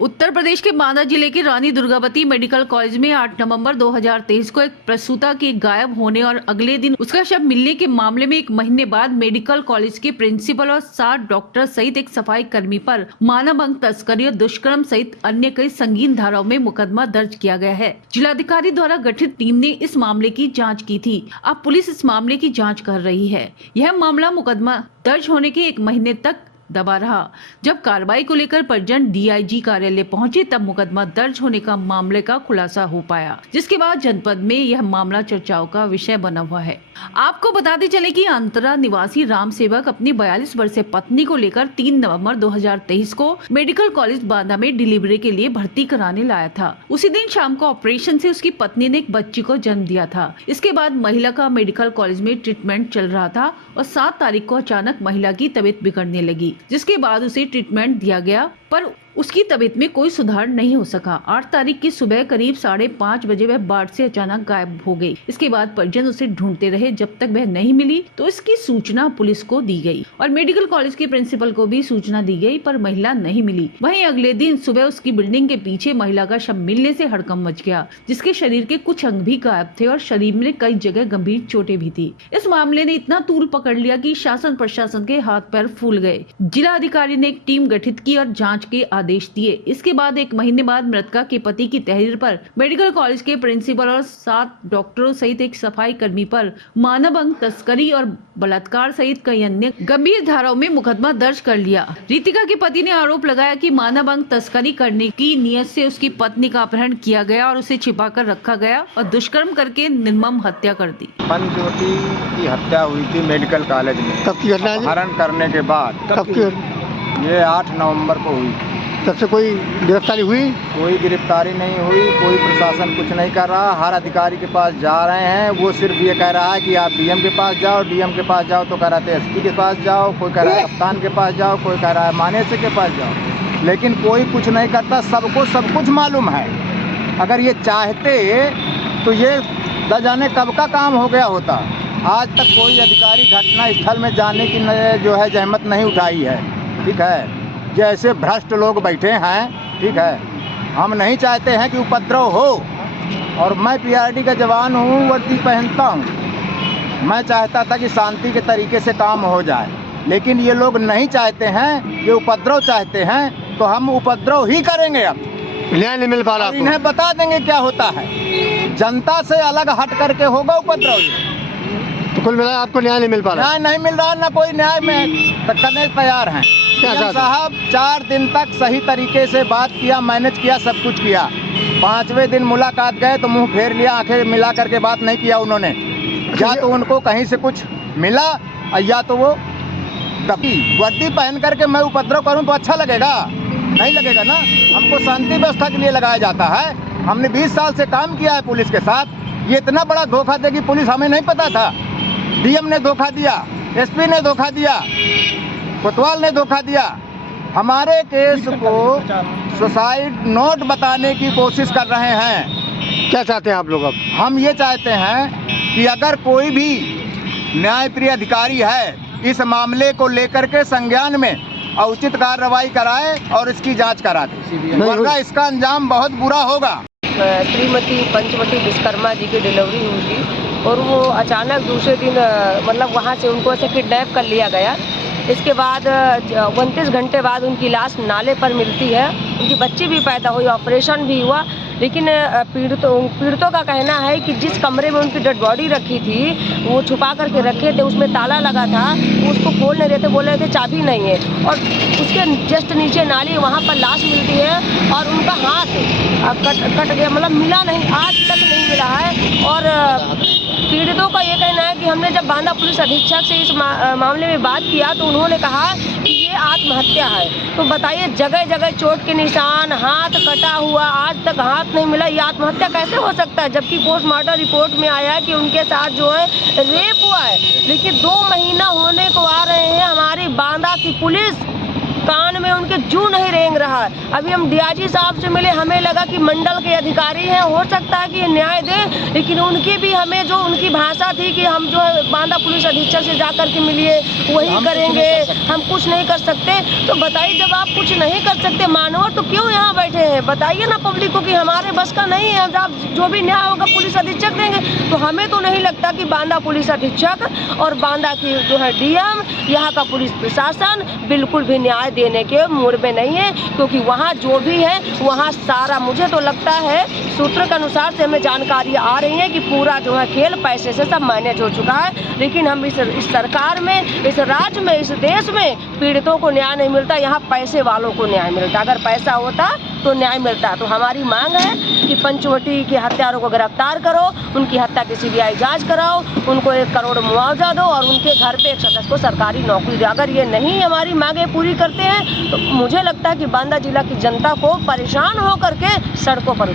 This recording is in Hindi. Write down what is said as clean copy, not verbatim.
उत्तर प्रदेश के बांदा जिले के रानी दुर्गावती मेडिकल कॉलेज में 8 नवंबर 2023 को एक प्रसूता के गायब होने और अगले दिन उसका शव मिलने के मामले में 1 महीने बाद मेडिकल कॉलेज के प्रिंसिपल और 7 डॉक्टर सहित एक सफाई कर्मी पर मानव अंग तस्करी और दुष्कर्म सहित अन्य कई संगीन धाराओं में मुकदमा दर्ज किया गया है। जिलाधिकारी द्वारा गठित टीम ने इस मामले की जाँच की थी। अब पुलिस इस मामले की जाँच कर रही है। यह मामला मुकदमा दर्ज होने के 1 महीने तक दबा रहा। जब कार्रवाई को लेकर परिजन डीआईजी कार्यालय पहुंचे तब मुकदमा दर्ज होने का मामले का खुलासा हो पाया, जिसके बाद जनपद में यह मामला चर्चाओं का विषय बना हुआ है। आपको बताते चले कि अंतरा निवासी राम सेवक अपनी 42 वर्षीय पत्नी को लेकर 3 नवंबर 2023 को मेडिकल कॉलेज बांदा में डिलीवरी के लिए भर्ती कराने लाया था। उसी दिन शाम को ऑपरेशन से उसकी पत्नी ने एक बच्ची को जन्म दिया था। इसके बाद महिला का मेडिकल कॉलेज में ट्रीटमेंट चल रहा था और 7 तारीख को अचानक महिला की तबीयत बिगड़ने लगी, जिसके बाद उसे ट्रीटमेंट दिया गया पर उसकी तबीयत में कोई सुधार नहीं हो सका। 8 तारीख की सुबह करीब 5:30 बजे वह वार्ड से अचानक गायब हो गई। इसके बाद परिजन उसे ढूंढते रहे। जब तक वह नहीं मिली तो इसकी सूचना पुलिस को दी गई और मेडिकल कॉलेज के प्रिंसिपल को भी सूचना दी गई, पर महिला नहीं मिली। वहीं अगले दिन सुबह उसकी बिल्डिंग के पीछे महिला का शव मिलने से हड़कंप मच गया, जिसके शरीर के कुछ अंग भी गायब थे और शरीर में कई जगह गंभीर चोटें भी थी। इस मामले ने इतना तूल पकड़ लिया कि शासन प्रशासन के हाथ पैर फूल गए। जिला अधिकारी ने एक टीम गठित की और जाँच के आदेश दिए। इसके बाद 1 महीने बाद मृतका के पति की तहरीर पर मेडिकल कॉलेज के प्रिंसिपल और 7 डॉक्टरों सहित एक सफाई कर्मी पर मानव अंग तस्करी और बलात्कार सहित कई अन्य गंभीर धाराओं में मुकदमा दर्ज कर लिया। रितिका के पति ने आरोप लगाया कि मानव अंग तस्करी करने की नियत से उसकी पत्नी का अपहरण किया गया और उसे छिपा कर रखा गया और दुष्कर्म करके निर्मम हत्या कर दी। पंचवटी की हत्या हुई थी मेडिकल कॉलेज में। कब की घटना है? अपहरण करने के बाद कब की? ये 8 नवंबर को हुई। तब से कोई गिरफ्तारी हुई? कोई गिरफ्तारी नहीं हुई, कोई प्रशासन कुछ नहीं कर रहा। हर अधिकारी के पास जा रहे हैं, वो सिर्फ ये कह रहा है कि आप डीएम के पास जाओ, डीएम के पास जाओ तो कह रहा है एसपी के पास जाओ, कोई कह रहा है कप्तान के पास जाओ, कोई कह रहा है मानेसर के पास जाओ, लेकिन कोई कुछ नहीं करता। सबको सब कुछ मालूम है। अगर ये चाहते तो ये न जाने कब का काम हो गया होता। आज तक कोई अधिकारी घटना स्थल में जाने की जो है जहमत नहीं उठाई है। ठीक है, जैसे भ्रष्ट लोग बैठे हैं। ठीक है, हम नहीं चाहते हैं कि उपद्रव हो, और मैं पीआरडी का जवान हूँ, वर्दी पहनता हूँ। मैं चाहता था कि शांति के तरीके से काम हो जाए, लेकिन ये लोग नहीं चाहते हैं, ये उपद्रव चाहते हैं, तो हम उपद्रव ही करेंगे। अब न्याय नहीं मिल पा रहा, इन्हें बता देंगे क्या होता है। जनता से अलग हट करके होगा उपद्रव। तो कुल मिला आपको न्याय नहीं मिल पा रहा? न्याय नहीं मिल रहा, ना कोई न्याय में करने तैयार हैं। साहब 4 दिन तक सही तरीके से बात किया, मैनेज किया, सब कुछ किया। 5वें दिन मुलाकात गए तो मुंह फेर लिया, आंखें मिला करके बात नहीं किया उन्होंने। या तो उनको कहीं से कुछ मिला या तो वो वर्दी पहन करके मैं उपद्रव करूं तो अच्छा लगेगा? नहीं लगेगा ना। हमको शांति व्यवस्था के लिए लगाया जाता है। हमने 20 साल से काम किया है पुलिस के साथ। ये इतना बड़ा धोखा देगी पुलिस, हमें नहीं पता था। डीएम ने धोखा दिया, एसपी ने धोखा दिया, कोतवाल ने धोखा दिया। हमारे केस को सुसाइड नोट बताने की कोशिश कर रहे हैं। क्या चाहते हैं आप लोग? अब हम ये चाहते हैं कि अगर कोई भी न्यायप्रिय अधिकारी है, इस मामले को लेकर के संज्ञान में उचित कार्रवाई कराए और इसकी जांच करा दे, वरना इसका अंजाम बहुत बुरा होगा। श्रीमती पंचवटी विश्वकर्मा जी की डिलीवरी हुई थी और वो अचानक दूसरे दिन मतलब वहाँ से उनको ऐसे किडनैप कर लिया गया। इसके बाद 29 घंटे बाद उनकी लाश नाले पर मिलती है। उनकी बच्ची भी पैदा हुई, ऑपरेशन भी हुआ, लेकिन पीड़ितों का कहना है कि जिस कमरे में उनकी डेड बॉडी रखी थी वो छुपा करके रखे थे, उसमें ताला लगा था, वो उसको खोल नहीं रहे थे, बोल रहे थे चाबी नहीं है। और उसके जस्ट नीचे नाली, वहाँ पर लाश मिलती है और उनका हाथ कट गया, मतलब मिला नहीं, आज तक नहीं मिला है। और पीड़ितों का ये कहना है कि हमने जब बांदा पुलिस अधीक्षक से इस मामले में बात किया तो उन्होंने कहा कि ये आत्महत्या है। तो बताइए, जगह जगह चोट के निशान, हाथ कटा हुआ, आज तक हाथ नहीं मिला, ये आत्महत्या कैसे हो सकता है? जबकि पोस्टमार्टम रिपोर्ट में आया है कि उनके साथ जो है रेप हुआ है। लेकिन 2 महीना होने को आ रहे हैं, हमारी बांदा की पुलिस कान में उनके जू नहीं रेंग रहा है। अभी हम डीआईजी साहब से मिले, हमें लगा कि मंडल के अधिकारी हैं, हो सकता है कि न्याय दें, लेकिन उनकी भी हमें जो उनकी भाषा थी कि हम जो है बांदा पुलिस अधीक्षक से जाकर के मिलिए, वही करेंगे, हम कुछ नहीं कर सकते। तो बताइए, जब आप कुछ नहीं कर सकते मानवर, तो क्यों यहाँ बैठे हैं? बताइए ना पब्लिक को कि हमारे बस का नहीं है, आप जो भी न्याय होगा पुलिस अधीक्षक देंगे। तो हमें तो नहीं लगता कि बांदा पुलिस अधीक्षक और बांदा की जो है डीएम, यहाँ का पुलिस प्रशासन बिल्कुल भी न्याय देने के मूड में नहीं है, क्योंकि वहाँ जो भी है वहाँ सारा, मुझे तो लगता है सूत्र के अनुसार से हमें जानकारी आ रही है कि पूरा जो है खेल पैसे से सब मैनेज हो चुका है। लेकिन हम इस सरकार में, इस राज्य में, इस देश में पीड़ितों को न्याय नहीं मिलता, यहाँ पैसे वालों को न्याय मिलता। अगर पैसा होता तो न्याय मिलता। तो हमारी मांग है कि पंचवटी के हत्यारों को गिरफ्तार करो, उनकी हत्या की सीबीआई जांच कराओ, उनको 1 करोड़ मुआवजा दो और उनके घर पे एक सदस्य को सरकारी नौकरी दो। अगर ये नहीं हमारी मांगें पूरी करते हैं तो मुझे लगता है कि बांदा जिला की जनता को परेशान होकर के सड़कों पर